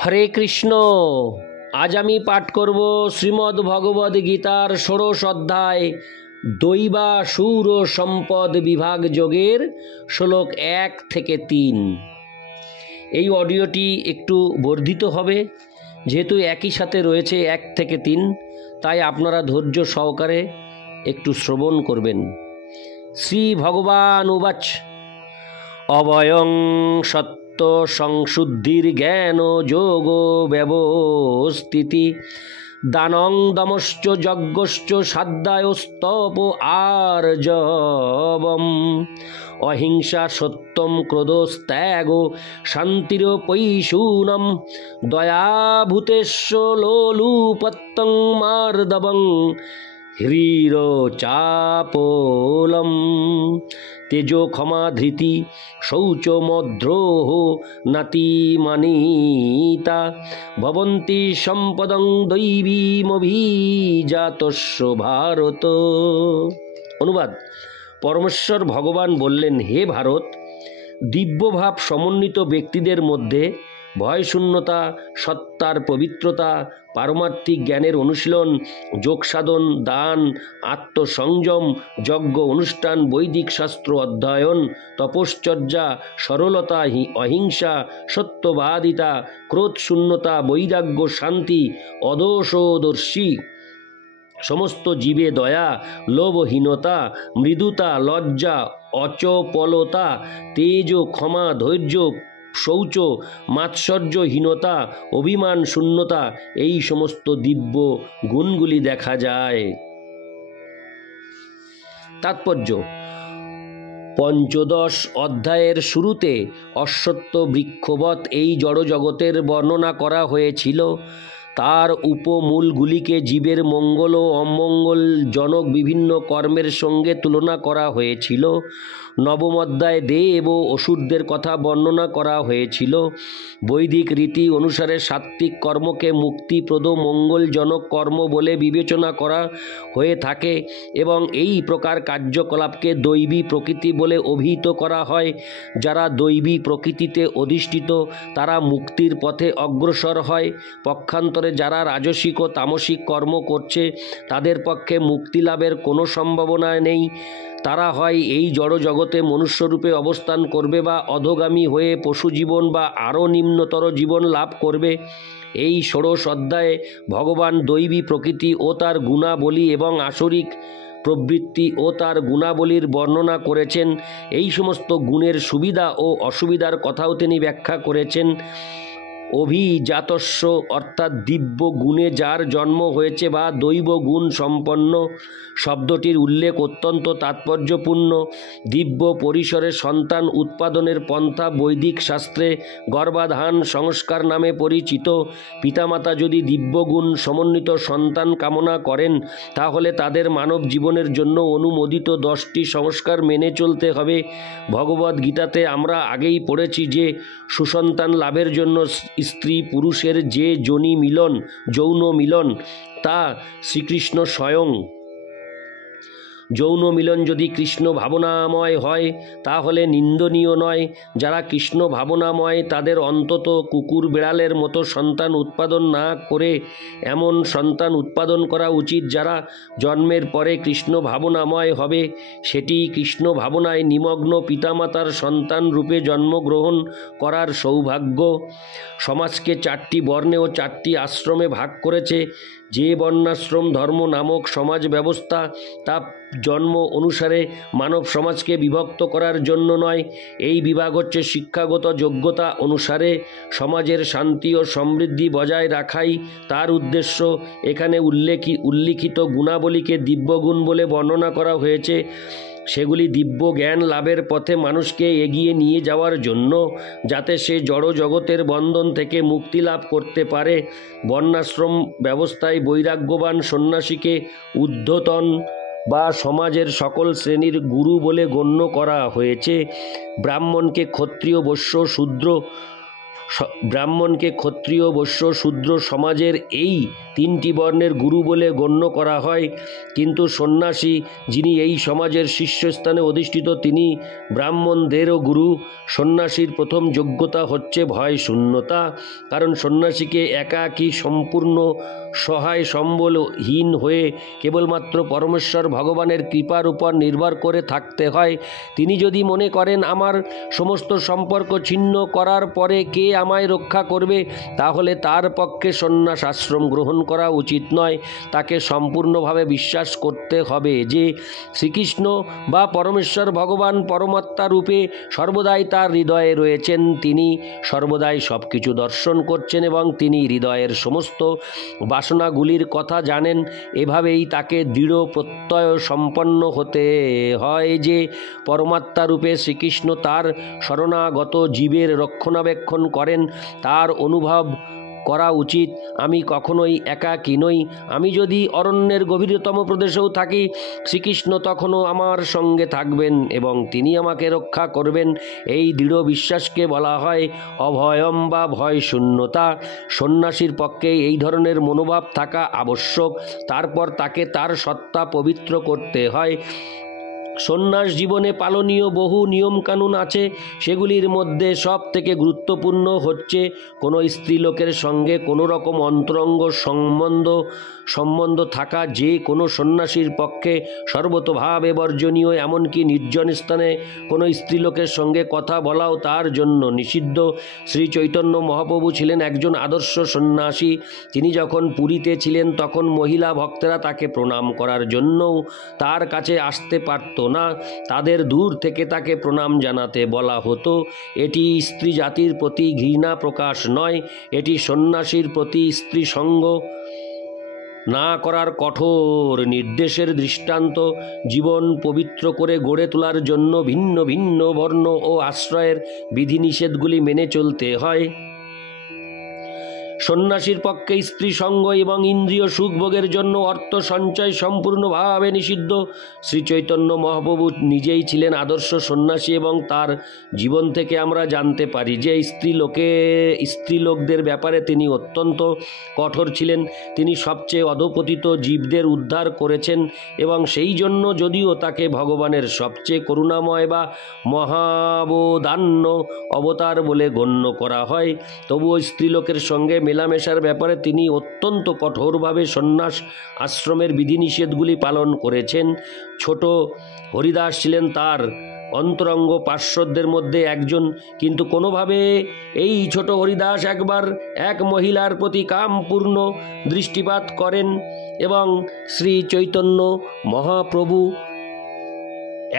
হরে কৃষ্ণ। আজ আমি পাঠ করব শ্রীমদ্ ভগবদ্ গীতার ষোড়শ অধ্যায় দৈবাসুর সম্পদ বিভাগ যোগের শ্লোক 1 থেকে 3। এই অডিওটি একটু বর্ধিত হবে, যেহেতু একই সাথে রয়েছে 1 থেকে 3, তাই আপনারা ধৈর্য সহকারে একটু শ্রবণ করবেন। শ্রী ভগবান উবাচ অবয়ং সত্য সংশুদ্ধির জ্ঞান যোগ ব্যবস্থিতি দানং দমশ্চ যজ্ঞশ্চ সাধ্যায়স্তপ আর্জবম অহিংসা সত্যম ক্রোধস্ত্যাগ শান্তিরপৈশূনম দয়াভূতেশ্ব লোলুপত্তং মার্দবং হ্রীরচাপলম তেজো ক্ষমা ধৃতি শৌচমদ্রোহ নাতিমানিতা ভবন্তি সম্পদং দৈবীমভিজাতস্য ভারত। অনুবাদ: পরমেশ্বর ভগবান বললেন, হে ভারত, দিব্যভাব সমন্বিত ব্যক্তিদের মধ্যে ভয়শূন্যতা, সত্তার পবিত্রতা, পারমার্থিক জ্ঞানের অনুশীলন, যোগসাধন, দান, আত্মসংযম, যজ্ঞ অনুষ্ঠান, বৈদিক শাস্ত্র অধ্যয়ন, তপশ্চর্যা, সরলতা, অহিংসা, সত্যবাদিতা, ক্রোধশূন্যতা, বৈরাগ্য, শান্তি, অদোষদর্শী, সমস্ত জীবে দয়া, লোভহীনতা, মৃদুতা, লজ্জা, অচপলতা, তেজ, ক্ষমা, ধৈর্য, শৌচ, মাৎসর্যহীনতা, অভিমান শূন্যতা, এই সমস্ত দিব্য গুণগুলি দেখা যায়। তাৎপর্য: পঞ্চদশ অধ্যায়ের শুরুতে অশ্বত্থ বৃক্ষবৎ এই জড়জগতের বর্ণনা করা হয়েছিল। তার উপমূলগুলিকে জীবের মঙ্গল ও অমঙ্গলজনক বিভিন্ন কর্মের সঙ্গে তুলনা করা হয়েছিল। নবম অধ্যায়ে দেব ও অসুরদের কথা বর্ণনা করা হয়েছিল। বৈদিক রীতি অনুসারে সাত্ত্বিক কর্মকে মুক্তিপ্রদ মঙ্গলজনক কর্ম বলে বিবেচনা করা হয়ে থাকে এবং এই প্রকার কার্যকলাপকে দৈবী প্রকৃতি বলে অভিহিত করা হয়। যারা দৈবী প্রকৃতিতে অধিষ্ঠিত তারা মুক্তির পথে অগ্রসর হয়। পক্ষান্তরে যারা রাজসিক ও তামসিক কর্ম করছে তাদের পক্ষে মুক্তি লাভের কোনো সম্ভাবনা নেই। তারা হয় এই জড় জগতে মনুষ্যরূপে অবস্থান করবে বা অধোগামী হয়ে পশু জীবন বা আরও নিম্নতর জীবন লাভ করবে। এই ষোড়শ অধ্যায়ে ভগবান দৈবী প্রকৃতি ও তার গুণাবলী এবং আসরিক প্রবৃত্তি ও তার গুণাবলীর বর্ণনা করেছেন। এই সমস্ত গুণের সুবিধা ও অসুবিধার কথাও তিনি ব্যাখ্যা করেছেন। অভিজাতস্য অর্থাৎ দিব্য গুণে যার জন্ম হয়েছে বা দৈব গুণ সম্পন্ন শব্দটির উল্লেখ অত্যন্ত তাৎপর্যপূর্ণ। দিব্য পরিসরে সন্তান উৎপাদনের পন্থা বৈদিক শাস্ত্রে গর্ভাধান সংস্কার নামে পরিচিত। পিতামাতা যদি দিব্যগুণ সমন্বিত সন্তান কামনা করেন তাহলে তাদের মানব জীবনের জন্য অনুমোদিত 10টি সংস্কার মেনে চলতে হবে। ভগবদ্গীতাতে আমরা আগেই পড়েছি যে সুসন্তান লাভের জন্য স্ত্রী পুরুষের যে যোনি মিলন, যৌন মিলন, তা শ্রীকৃষ্ণ স্বয়ং। যৌন মিলন যদি কৃষ্ণ ভাবনাময় হয় তাহলে নিন্দনীয় নয়। যারা কৃষ্ণ ভাবনাময় তাদের অন্তত কুকুর বিড়ালের মতো সন্তান উৎপাদন না করে এমন সন্তান উৎপাদন করা উচিত যারা জন্মের পরে কৃষ্ণ ভাবনাময় হবে। সেটি কৃষ্ণ ভাবনায় নিমগ্ন পিতামাতার সন্তান রূপে জন্মগ্রহণ করার সৌভাগ্য। সমাজকে 4টি বর্ণে ও 4টি আশ্রমে ভাগ করেছে। যে বর্ণাশ্রম ধর্ম নামক সমাজ ব্যবস্থা তা জন্ম অনুসারে মানব সমাজকে বিভক্ত করার জন্য নয়। এই বিভাগ হচ্ছে শিক্ষাগত যোগ্যতা অনুসারে সমাজের শান্তি ও সমৃদ্ধি বজায় রাখাই তার উদ্দেশ্য। এখানে উল্লিখিত গুণাবলীকে দিব্যগুণ বলে বর্ণনা করা হয়েছে। সেগুলি দিব্য জ্ঞান লাভের পথে মানুষকে এগিয়ে নিয়ে যাওয়ার জন্য, যাতে সে জড় জগতের বন্ধন থেকে মুক্তি লাভ করতে পারে। বর্ণাশ্রম ব্যবস্থায় বৈরাগ্যবান সন্ন্যাসীকে ঊর্ধ্বতন বা সমাজের সকল শ্রেণীর গুরু বলে গণ্য করা হয়েছে। ব্রাহ্মণকে ক্ষত্রিয় বৈশ্য শূদ্র সমাজের এই তিনটি বর্ণের গুরু বলে গণ্য করা হয়, কিন্তু সন্ন্যাসী যিনি এই সমাজের শীর্ষস্থানে অধিষ্ঠিত তিনি ব্রাহ্মণদেরও গুরু। সন্ন্যাসীর প্রথম যোগ্যতা হচ্ছে ভয় শূন্যতা, কারণ সন্ন্যাসীকে একাকী সম্পূর্ণ সহায় সম্বলহীন হয়ে কেবলমাত্র পরমেশ্বর ভগবানের কৃপার উপর নির্ভর করে থাকতে হয়। তিনি যদি মনে করেন আমার সমস্ত সম্পর্ক ছিন্ন করার পরে কে আমায় রক্ষা করবে, তাহলে তার পক্ষে সন্ন্যাস আশ্রম গ্রহণ করা উচিত নয়। তাকে সম্পূর্ণভাবে বিশ্বাস করতে হবে যে শ্রীকৃষ্ণ বা পরমেশ্বর ভগবান পরমাত্মা রূপে সর্বদাই তার হৃদয়ে রয়েছেন। তিনি সর্বদাই সব কিছু দর্শন করছেন এবং তিনি হৃদয়ের সমস্ত বাসনাগুলির কথা জানেন। এভাবেই তাকে দৃঢ় প্রত্যয় সম্পন্ন হতে হয় যে পরমাত্মা রূপে শ্রীকৃষ্ণ তার শরণাগত জীবের রক্ষণাবেক্ষণ করেন। তার অনুভব করা উচিত, আমি কখনোই একাকী নই। আমি যদি অরণ্যের গভীরতম প্রদেশেও থাকি, শ্রীকৃষ্ণ তখনও আমার সঙ্গে থাকবেন এবং তিনি আমাকে রক্ষা করবেন। এই দৃঢ় বিশ্বাসকে বলা হয় অভয়ম বা ভয় শূন্যতা। সন্ন্যাসীর পক্ষে এই ধরনের মনোভাব থাকা আবশ্যক। তারপর তাকে তার সত্তা পবিত্র করতে হয়। সন্ন্যাস জীবনে পালনীয় বহু নিয়মকানুন আছে। সেগুলির মধ্যে সব থেকে গুরুত্বপূর্ণ হচ্ছে কোনো স্ত্রীলোকের সঙ্গে কোনো রকম অন্তরঙ্গ সম্বন্ধ থাকা যে কোনো সন্ন্যাসীর পক্ষে সর্বতোভাবে বর্জনীয়। এমনকি নির্জন স্থানে কোনো স্ত্রীলোকের সঙ্গে কথা বলাও তার জন্য নিষিদ্ধ। শ্রী চৈতন্য মহাপ্রভু ছিলেন একজন আদর্শ সন্ন্যাসী। তিনি যখন পুরীতে ছিলেন তখন মহিলা ভক্তেরা তাকে প্রণাম করার জন্যও তার কাছে আসতে পারত না। তাদের দূর থেকে তাকে প্রণাম জানাতে বলা হতো। এটি স্ত্রী জাতির প্রতি ঘৃণা প্রকাশ নয়, এটি সন্ন্যাসীর প্রতি স্ত্রী সঙ্গ না করার কঠোর নির্দেশের দৃষ্টান্ত। জীবন পবিত্র করে গড়ে তোলার জন্য ভিন্ন ভিন্ন বর্ণ ও আশ্রয়ের বিধিনিষেধগুলি মেনে চলতে হয়। সন্ন্যাসীর পক্ষে স্ত্রী সঙ্গ এবং ইন্দ্রিয় সুখভোগের জন্য অর্থ সঞ্চয় সম্পূর্ণভাবে নিষিদ্ধ। শ্রী চৈতন্য মহাপ্রভু নিজেই ছিলেন আদর্শ সন্ন্যাসী এবং তার জীবন থেকে আমরা জানতে পারি যে স্ত্রীলোকদের ব্যাপারে তিনি অত্যন্ত কঠোর ছিলেন। তিনি সবচেয়ে অধপতিত জীবদের উদ্ধার করেছেন এবং সেই জন্য যদিও তাকে ভগবানের সবচেয়ে করুণাময় বা মহাবদান্য অবতার বলে গণ্য করা হয়, তবুও স্ত্রীলোকের সঙ্গে মেলামেশার ব্যাপারে তিনি অত্যন্ত কঠোরভাবে সন্ন্যাস আশ্রমের বিধিনিষেধগুলি পালন করেছেন। ছোট হরিদাস ছিলেন তার অন্তরঙ্গ পার্শ্বদের মধ্যে একজন, কিন্তু কোনোভাবে এই ছোট হরিদাস একবার এক মহিলার প্রতি কামপূর্ণ দৃষ্টিপাত করেন এবং শ্রী চৈতন্য মহাপ্রভু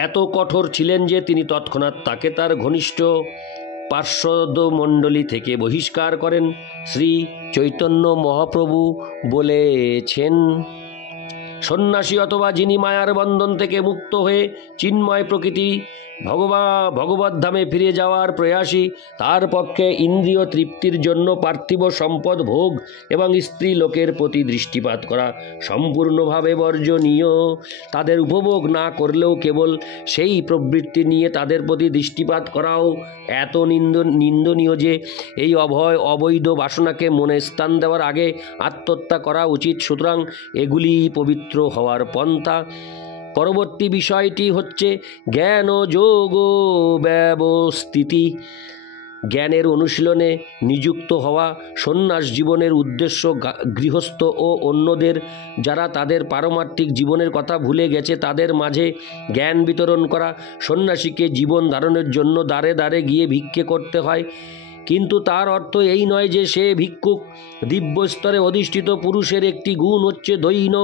এত কঠোর ছিলেন যে তিনি তৎক্ষণাৎ তাকে তার ঘনিষ্ঠ পার্শ্বদ মণ্ডলী থেকে বহিষ্কার করেন। শ্রী চৈতন্য মহাপ্রভু বলেছেন, সন্ন্যাসী অথবা যিনি মায়ার বন্ধন থেকে মুক্ত হয়ে চিন্ময় প্রকৃতি ভগবদ্ধামে ফিরে যাওয়ার প্রয়াসী, তার পক্ষে ইন্দ্রিয় তৃপ্তির জন্য পার্থিব সম্পদ ভোগ এবং স্ত্রী লোকের প্রতি দৃষ্টিপাত করা সম্পূর্ণভাবে বর্জনীয়। তাদের উপভোগ না করলেও কেবল সেই প্রবৃত্তি নিয়ে তাদের প্রতি দৃষ্টিপাত করাও এত নিন্দনীয় যে এই অবৈধ বাসনাকে মনে স্থান দেওয়ার আগে আত্মহত্যা করা উচিত। সুতরাং এগুলি পবিত্র হওয়ার পন্থা। পরবর্তী বিষয়টি হচ্ছে জ্ঞান ও যোগ ব্যবস্থিতি। জ্ঞানের অনুশীলনে নিযুক্ত হওয়া। সন্ন্যাস জীবনের উদ্দেশ্য গৃহস্থ ও অন্যদের যারা তাদের পারমার্থিক জীবনের কথা ভুলে গেছে তাদের মাঝে জ্ঞান বিতরণ করা। সন্ন্যাসীকে জীবন ধারণের জন্য দ্বারে দ্বারে গিয়ে ভিক্ষে করতে হয়, কিন্তু তার অর্থ এই নয় যে সে ভিক্ষুক। দিব্য স্তরে অধিষ্ঠিত পুরুষের একটি গুণ হচ্ছে দৈন্য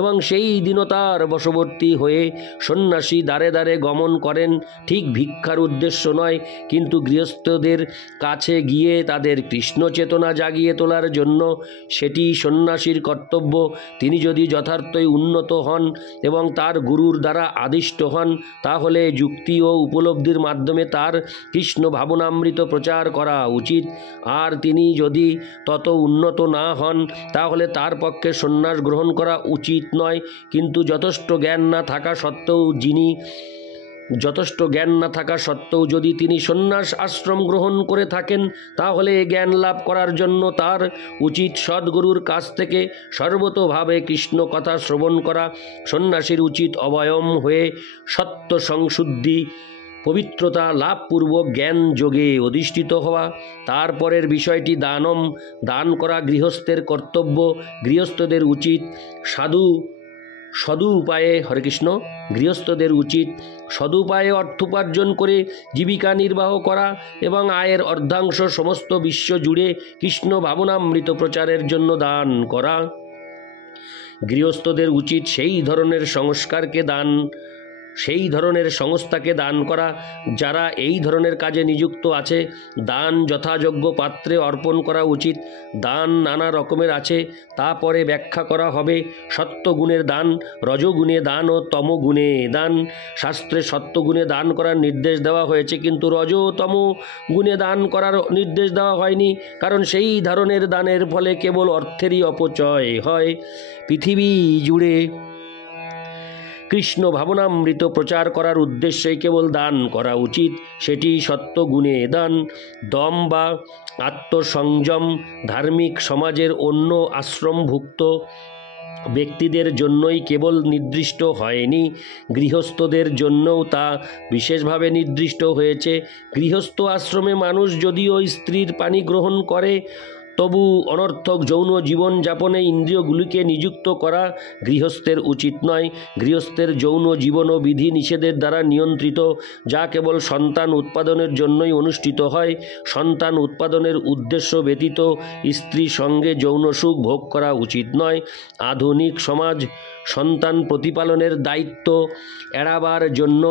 এবং সেই দীনতার বশবর্তী হয়ে সন্ন্যাসী দ্বারে দ্বারে গমন করেন, ঠিক ভিক্ষার উদ্দেশ্য নয়, কিন্তু গৃহস্থদের কাছে গিয়ে তাদের কৃষ্ণ চেতনা জাগিয়ে তোলার জন্য। সেটি সন্ন্যাসীর কর্তব্য। তিনি যদি যথার্থই উন্নত হন এবং তার গুরুর দ্বারা আদিষ্ট হন, তাহলে যুক্তি ও উপলব্ধির মাধ্যমে তার কৃষ্ণ ভাবনামৃত প্রচার করা উচিত। আর তিনি যদি তত উন্নত না হন, তাহলে তার পক্ষে সন্ন্যাস গ্রহণ করা উচিত নয়। কিন্তু যথেষ্ট জ্ঞান না থাকা সত্ত্বেও যিনি যথেষ্ট জ্ঞান না থাকা সত্ত্বেও যদি তিনি সন্ন্যাস আশ্রম গ্রহণ করে থাকেন, তাহলে জ্ঞান লাভ করার জন্য তার উচিত সদ্গুরুর কাছ থেকে সর্বতোভাবে কৃষ্ণ কথা শ্রবণ করা। সন্ন্যাসীর উচিত অবয়ম হয়ে সত্য সংশুদ্ধি পবিত্রতা লাভপূর্বক জ্ঞান যোগে অধিষ্ঠিত হওয়া। তারপরের বিষয়টি দানম, দান করা গৃহস্থের কর্তব্য। গৃহস্থদের উচিত সদুপায়ে হরে কৃষ্ণ গৃহস্থদের উচিত সদুপায়ে অর্থোপার্জন করে জীবিকা নির্বাহ করা এবং আয়ের অর্ধাংশ সমস্ত বিশ্ব জুড়ে কৃষ্ণ ভাবনামৃত প্রচারের জন্য দান করা। গৃহস্থদের উচিত সেই ধরনের সংস্থাকে দান করা যারা এই ধরনের কাজে নিযুক্ত আছে। দান যথাযোগ্য পাত্রে অর্পণ করা উচিত। দান নানা রকমের আছে, তা পরে ব্যাখ্যা করা হবে। সত্যগুণের দান, রজগুণে দান ও তমগুণে দান। শাস্ত্রে সত্যগুণে দান করার নির্দেশ দেওয়া হয়েছে, কিন্তু রজ ও তম গুণে দান করার নির্দেশ দেওয়া হয়নি, কারণ সেই ধরনের দানের ফলে কেবল অর্থেরই অপচয় হয়। পৃথিবী জুড়ে কৃষ্ণ ভাবনামৃত প্রচার করার উদ্দেশ্যে কেবল দান করা উচিত, সেটি সত্যগুণে দান। দম বা আত্মসংযম ধার্মিক সমাজের অন্য আশ্রমভুক্ত ব্যক্তিদের জন্যই কেবল নির্দিষ্ট হয়নি, গৃহস্থদের জন্যও তা বিশেষভাবে নির্দিষ্ট হয়েছে। গৃহস্থ আশ্রমে মানুষ যদিও স্ত্রীর পানি গ্রহণ করে, তবু অনর্থক যৌন জীবনযাপনে ইন্দ্রিয়গুলিকে নিযুক্ত করা গৃহস্থের উচিত নয়। গৃহস্থের যৌন জীবনও বিধি নিষেধের দ্বারা নিয়ন্ত্রিত, যা কেবল সন্তান উৎপাদনের জন্যই অনুষ্ঠিত হয়। সন্তান উৎপাদনের উদ্দেশ্য ব্যতীত স্ত্রী সঙ্গে যৌন সুখ ভোগ করা উচিত নয়। আধুনিক সমাজ সন্তান প্রতিপালনের দায়িত্ব এড়াবার জন্য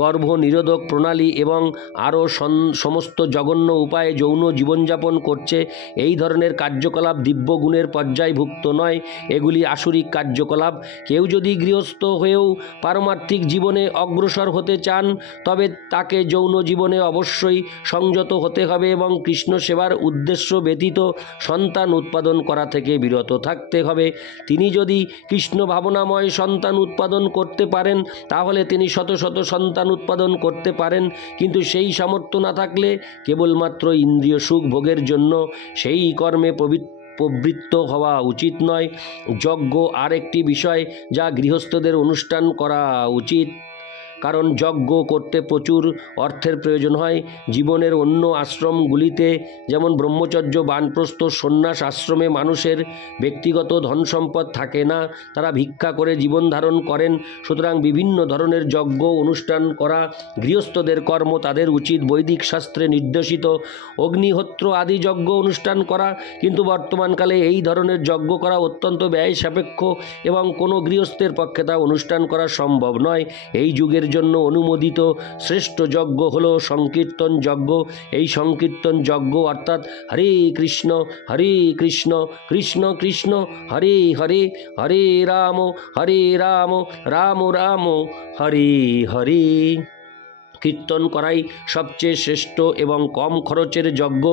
গর্ভনিরোধক প্রণালী এবং আরও সমস্ত জঘন্য উপায়ে যৌন জীবনযাপন করছে। এই ধরনের কার্যকলাপ দিব্যগুণের পর্যায়ভুক্ত নয়, এগুলি আসুরিক কার্যকলাপ। কেউ যদি গৃহস্থ হয়েও পারমার্থিক জীবনে অগ্রসর হতে চান, তবে তাকে যৌন জীবনে অবশ্যই সংযত হতে হবে এবং কৃষ্ণ সেবার উদ্দেশ্য ব্যতীত সন্তান উৎপাদন করা থেকে বিরত থাকতে হবে। তিনি যদি কৃষ্ণ ভাবনাময় সন্তান উৎপাদন করতে পারেন, তাহলে তিনি শত শত সন্তান উৎপাদন করতে পারেন, কিন্তু সেই সামর্থ্য না থাকলে কেবলমাত্র ইন্দ্রিয় সুখ ভোগের জন্য সেই কর্মে প্রবৃত্ত হওয়া উচিত নয়। যজ্ঞ আর একটি বিষয় যা গৃহস্থদের অনুষ্ঠান করা উচিত, কারণ যজ্ঞ করতে প্রচুর অর্থের প্রয়োজন হয়। জীবনের অন্য আশ্রমগুলিতে যেমন ব্রহ্মচর্য, বানপ্রস্থ, সন্ন্যাস আশ্রমে মানুষের ব্যক্তিগত ধন সম্পদ থাকে না, তারা ভিক্ষা করে জীবন ধারণ করেন। সুতরাং বিভিন্ন ধরনের যজ্ঞ অনুষ্ঠান করা গৃহস্থদের কর্ম। তাদের উচিত বৈদিক শাস্ত্রে নির্দেশিত অগ্নিহোত্র আদি যজ্ঞ অনুষ্ঠান করা, কিন্তু বর্তমানকালে এই ধরনের যজ্ঞ করা অত্যন্ত ব্যয় সাপেক্ষ এবং কোনো গৃহস্থের পক্ষে তা অনুষ্ঠান করা সম্ভব নয়। এই যুগের জন্য অনুমোদিত শ্রেষ্ঠ যজ্ঞ হল সংকীর্তন যজ্ঞ। এই সংকীর্তন যজ্ঞ অর্থাৎ হরে কৃষ্ণ কৃষ্ণ কৃষ্ণ হরে হরে, হরে রাম রাম রাম হরে হরে কীর্তন করাই সবচেয়ে শ্রেষ্ঠ এবং কম খরচের যজ্ঞ।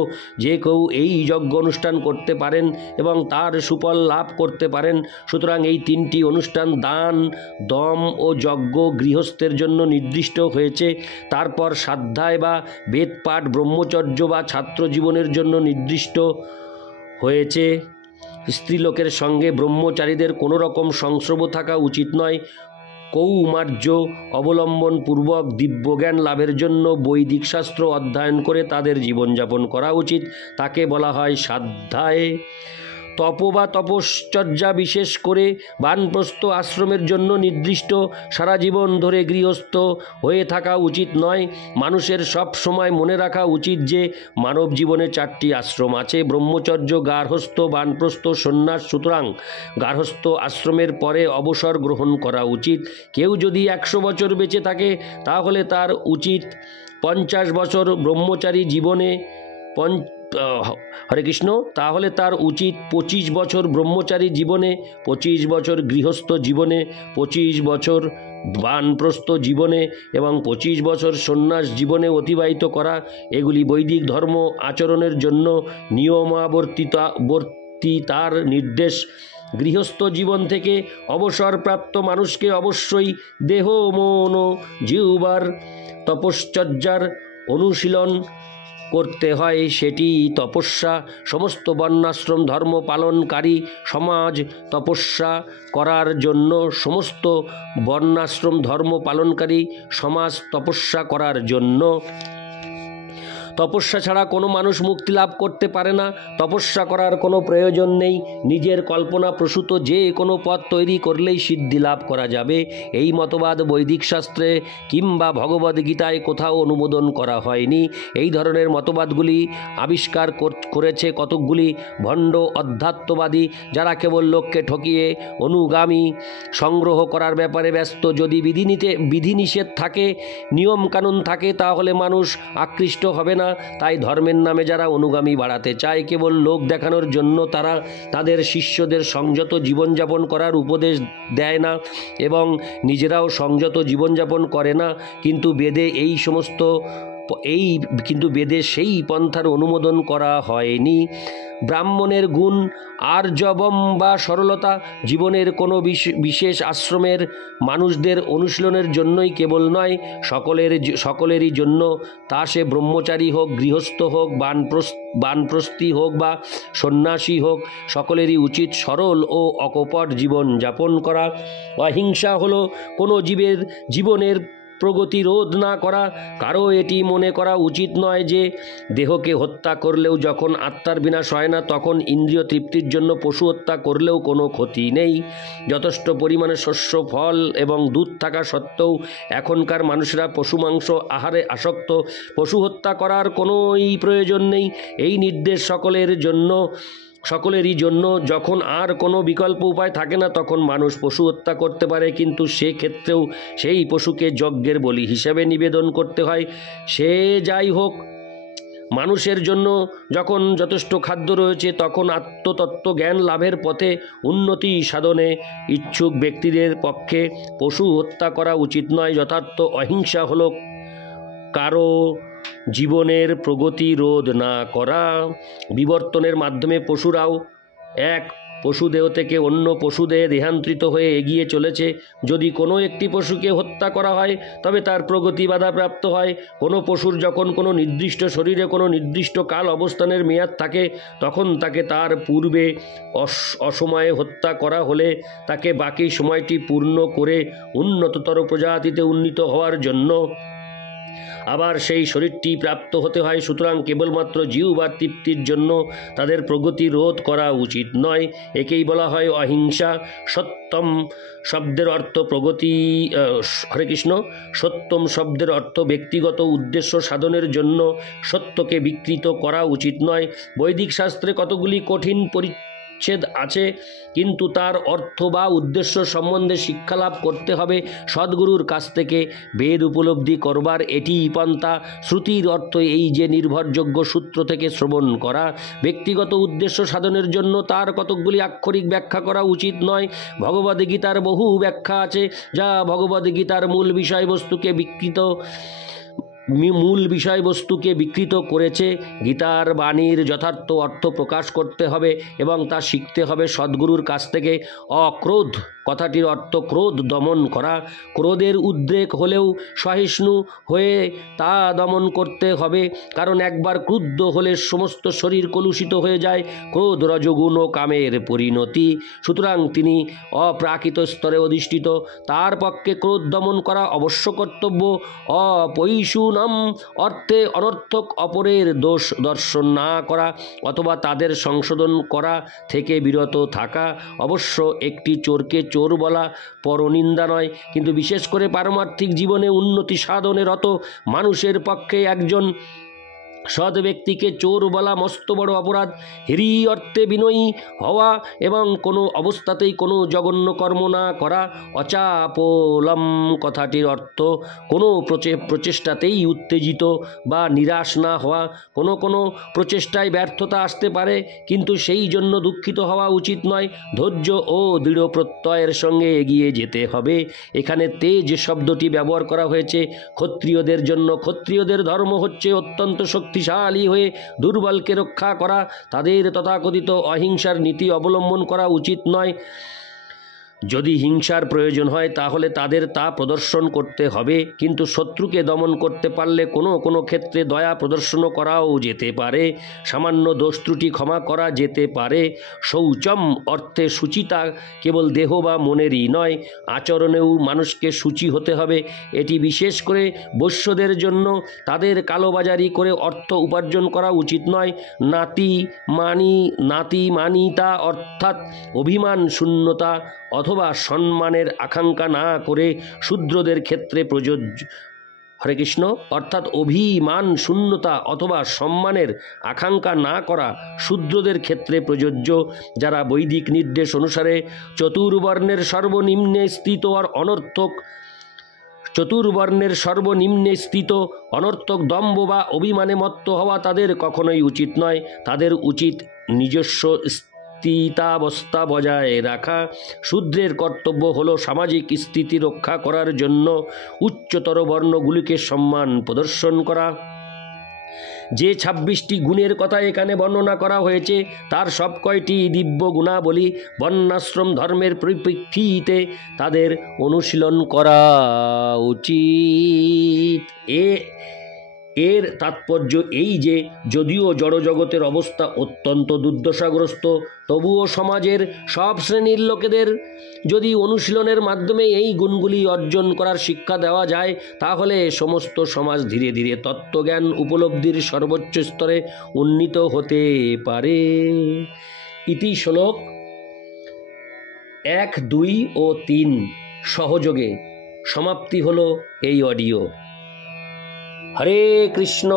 যে কেউ এই যজ্ঞ অনুষ্ঠান করতে পারেন এবং তার সুফল লাভ করতে পারেন। সুতরাং এই তিনটি অনুষ্ঠান দান, দম ও যজ্ঞ গৃহস্থের জন্য নির্দিষ্ট হয়েছে। তারপর স্বাধ্যায় বা বেদপাঠ, ব্রহ্মচর্য বা ছাত্র জীবনের জন্য নির্দিষ্ট হয়েছে। স্ত্রীলোকের সঙ্গে ব্রহ্মচারীদের কোনো রকম সংস্রব থাকা উচিত নয়। কৌমার্য অবলম্বনপূর্বক দিব্যজ্ঞান লাভের জন্য বৈদিক শাস্ত্র অধ্যয়ন করে তাদের জীবনযাপন করা উচিত, তাকে বলা হয় স্বাধ্যায়। তপ বা তপশ্চর্যা বিশেষ করে বানপ্রস্থ আশ্রমের জন্য নির্দিষ্ট। সারা জীবন ধরে গৃহস্থ হয়ে থাকা উচিত নয়। মানুষের সব সময় মনে রাখা উচিত যে মানব জীবনে 4টি আশ্রম আছে: ব্রহ্মচর্য, গার্হস্থ্য, বানপ্রস্থ, সন্ন্যাস। সুতরাং গার্হস্থ্য আশ্রমের পরে অবসর গ্রহণ করা উচিত। কেউ যদি 100 বছর বেঁচে থাকে, তাহলে তার উচিত 50 বছর ব্রহ্মচারী জীবনে হরে কৃষ্ণ তাহলে তার উচিত 25 বছর ব্রহ্মচারী জীবনে, 25 বছর গৃহস্থ জীবনে, 25 বছর বানপ্রস্থ জীবনে এবং 25 বছর সন্ন্যাস জীবনে অতিবাহিত করা। এগুলি বৈদিক ধর্ম আচরণের জন্য নিয়মাবর্তিতার নির্দেশ। গৃহস্থ জীবন থেকে অবসরপ্রাপ্ত মানুষকে অবশ্যই দেহ মন ও জিহ্বার তপশ্চর্যার অনুশীলন করতে হয়। সেটি তপস্যা। সমস্ত বর্ণাশ্রম ধর্ম পালনকারী সমাজ তপস্যা করার জন্য সমস্ত বর্ণাশ্রম ধর্ম পালনকারী সমাজ তপস্যা করার জন্য। তপস্যা ছাড়া কোনো মানুষ মুক্তি লাভ করতে পারে না। তপস্যা করার কোনো প্রয়োজন নেই। নিজের কল্পনা প্রসূত যে কোনো পথ তৈরি করলেই সিদ্ধি লাভ করা যাবে, এই মতবাদ বৈদিক শাস্ত্রে কিংবা ভগবদ্গীতায় কোথাও অনুমোদন করা হয়নি। এই ধরনের মতবাদগুলি আবিষ্কার করেছে কতকগুলি ভণ্ড অধ্যাত্মবাদী, যারা কেবল লোককে ঠকিয়ে অনুগামী সংগ্রহ করার ব্যাপারে ব্যস্ত। যদি বিধিনিষেধ থাকে, নিয়মকানুন থাকে, তাহলে মানুষ আকৃষ্ট হবে না। তাই ধর্মের নামে যারা অনুগামী বাড়াতে চায় কেবল লোক দেখানোর জন্য, তারা তাদের শিষ্যদের সংযত জীবনযাপন করার উপদেশ দেয় না এবং নিজেরাও সংযত জীবনযাপন করে না। কিন্তু বেদে সেই পন্থার অনুমোদন করা হয়নি। ব্রাহ্মণের গুণ আর্জবম বা সরলতা জীবনের কোনো বিশেষ আশ্রমের মানুষদের অনুশীলনের জন্যই কেবল নয়, সকলেরই জন্য। তা সে ব্রহ্মচারী হোক, গৃহস্থ হোক, বানপ্রস্থী হোক বা সন্ন্যাসী হোক, সকলেরই উচিত সরল ও অকপট জীবন যাপন করা। অহিংসা হলো কোনো জীবনের প্রগতি রোধ না করা। কারো এটি মনে করা উচিত নয় যে দেহকে হত্যা করলেও যখন আত্মার বিনাশ হয় না, তখন ইন্দ্রিয় তৃপ্তির জন্য পশু হত্যা করলেও কোনো ক্ষতি নেই। যথেষ্ট পরিমাণে শস্য, ফল এবং দুধ থাকা সত্ত্বেও এখনকার মানুষরা পশু মাংস আহারে আসক্ত। পশু হত্যা করার কোনোই প্রয়োজন নেই। এই নির্দেশ সকলেরই জন্য। যখন আর কোনো বিকল্প উপায় থাকে না, তখন মানুষ পশু হত্যা করতে পারে, কিন্তু সেক্ষেত্রেও সেই পশুকে যজ্ঞের বলি হিসেবে নিবেদন করতে হয়। সে যাই হোক, মানুষের জন্য যখন যথেষ্ট খাদ্য রয়েছে, তখন আত্মতত্ত্ব জ্ঞান লাভের পথে উন্নতি সাধনে ইচ্ছুক ব্যক্তিদের পক্ষে পশু হত্যা করা উচিত নয়। যথার্থ অহিংসা হলো কারো জীবনের প্রগতি রোধ না করা। বিবর্তনের মাধ্যমে পশুরাও এক পশুদেহ থেকে অন্য পশুদেহে দেহান্তরিত হয়ে এগিয়ে চলেছে। যদি কোনো একটি পশুকে হত্যা করা হয়, তবে তার প্রগতি বাধাপ্রাপ্ত হয়। কোনো পশুর যখন কোনো নির্দিষ্ট শরীরে কোনো নির্দিষ্ট কাল অবস্থানের মেয়াদ থাকে, তখন তাকে তার পূর্বে অসময়ে হত্যা করা হলে তাকে বাকি সময়টি পূর্ণ করে উন্নততর প্রজাতিতে উন্নীত হওয়ার জন্য আবার সেই শরীরটি প্রাপ্ত হতে হয়। সুতরাং কেবলমাত্র জিহ্বার তৃপ্তির জন্য তাদের প্রগতি রোধ করা উচিত নয়। একেই বলা হয় অহিংসা। সত্যম শব্দের অর্থ প্রগতি। হরে কৃষ্ণ। সত্যম শব্দের অর্থ ব্যক্তিগত উদ্দেশ্য সাধনের জন্য সত্যকে বিকৃত করা উচিত নয়। বৈদিক শাস্ত্রে কতগুলি কঠিন পরিচ্ছেদ আছে, কিন্তু তার অর্থ বা উদ্দেশ্য সম্বন্ধে শিক্ষা লাভ করতে হবে সদ্গুরুর কাছ থেকে। বেদ উপলব্ধি করবার এটিই পন্থা। শ্রুতির অর্থ এই যে নির্ভরযোগ্য সূত্র থেকে শ্রবণ করা। ব্যক্তিগত উদ্দেশ্য সাধনের জন্য তার কতকগুলি আক্ষরিক ব্যাখ্যা করা উচিত নয়। ভগবদ্গীতার বহু ব্যাখ্যা আছে, যা ভগবদ্গীতার মূল বিষয়বস্তুকে বিকৃত করেছে। গীতার বাণীর যথার্থ অর্থ প্রকাশ করতে হবে এবং তা শিখতে হবে সদ্গুরুর কাছ থেকে। অক্রোধ কথাটির অর্থ ক্রোধ দমন করা। ক্রোধের উদ্রেক হলেও সহিষ্ণু হয়ে তা দমন করতে হবে, কারণ একবার ক্রুদ্ধ হলে সমস্ত শরীর কলুষিত হয়ে যায়। ক্রোধ রজগুণ ও কামের পরিণতি। সুতরাং তিনি অপ্রাকৃত স্তরে অধিষ্ঠিত, তার পক্ষে ক্রোধ দমন করা অবশ্য কর্তব্য। অপৈশুনম অর্থে অনর্থক অপরের দোষ দর্শন না করা অথবা তাদের সংশোধন করা থেকে বিরত থাকা। অবশ্য একটি চোরকে চোর বলা পরনিন্দা নয়, কিন্তু বিশেষ করে পারমার্থিক জীবনে উন্নতি সাধনে রত মানুষের পক্ষে একজন সৎ ব্যক্তিকে চোর বলা মস্ত বড় অপরাধ। হ্রি অর্থে বিনয়ী হওয়া এবং কোনো অবস্থাতেই কোনো জঘন্য কর্ম না করা। অচাপলম কথাটির অর্থ কোনো প্রচেষ্টাতেই উত্তেজিত বা নিরাশ না হওয়া। কোনো প্রচেষ্টায় ব্যর্থতা আসতে পারে, কিন্তু সেই জন্য দুঃখিত হওয়া উচিত নয়। ধৈর্য ও দৃঢ় প্রত্যয়ের সঙ্গে এগিয়ে যেতে হবে। এখানে তেজ শব্দটি ব্যবহার করা হয়েছে ক্ষত্রিয়দের জন্য। ক্ষত্রিয়দের ধর্ম হচ্ছে অত্যন্ত শক্তিশালী শক্তিশালী হয়ে দুর্বলকে রক্ষা করা, তাদের তথাকথিত অহিংসার নীতি অবলম্বন করা উচিত নয়। যদি হিংসার প্রয়োজন হয় তাহলে তাদের তা প্রদর্শন করতে হবে, কিন্তু শত্রুকে দমন করতে পারলে কোনো কোনো ক্ষেত্রে দয়া প্রদর্শনও করাও যেতে পারে। সামান্য দোষ ত্রুটি ক্ষমা করা যেতে পারে। শৌচম অর্থে শুচিতা কেবল দেহ বা মনেরই নয়, আচরণেও মানুষকে শুচি হতে হবে। এটি বিশেষ করে বৈশ্যদের জন্য। তাদের কালোবাজারি করে অর্থ উপার্জন করা উচিত নয়। নাতিমানিতা অর্থাৎ অভিমান শূন্যতা অথবা সম্মানের আকাঙ্ক্ষা না করে শূদ্রদের ক্ষেত্রে প্রযোজ্য। হরে কৃষ্ণ। অর্থাৎ অভিমান শূন্যতা অথবা সম্মানের আকাঙ্ক্ষা না করা শূদ্রদের ক্ষেত্রে প্রযোজ্য, যারা বৈদিক নির্দেশ অনুসারে চতুর্বর্ণের সর্বনিম্নে স্থিত অনর্থক দম্ভ বা অভিমানে মত্ত হওয়া তাদের কখনোই উচিত নয়। তাদের উচিত নিজস্ব স্থিতাবস্থা বজায় রাখা। শূদ্রের কর্তব্য হল সামাজিক স্থিতি রক্ষা করার জন্য উচ্চতর বর্ণগুলিকে সম্মান প্রদর্শন করা। যে 26টি গুণের কথা এখানে বর্ণনা করা হয়েছে তার সব কয়টি দিব্য গুণাবলী। বর্ণাশ্রম ধর্মের পরিপ্রেক্ষিতে তাদের অনুশীলন করা উচিত। এর তাৎপর্য এই যে যদিও জড়জগতের অবস্থা অত্যন্ত দুর্দশাগ্রস্ত, তবুও সমাজের সব শ্রেণীর লোকেদের যদি অনুশীলনের মাধ্যমে এই গুণগুলি অর্জন করার শিক্ষা দেওয়া যায় তাহলে সমস্ত সমাজ ধীরে ধীরে তত্ত্বজ্ঞান উপলব্ধির সর্বোচ্চ স্তরে উন্নীত হতে পারে। ইতি শ্লোক 1, 2 ও 3 সহযোগে সমাপ্তি হলো এই অডিও। হরে কৃষ্ণ।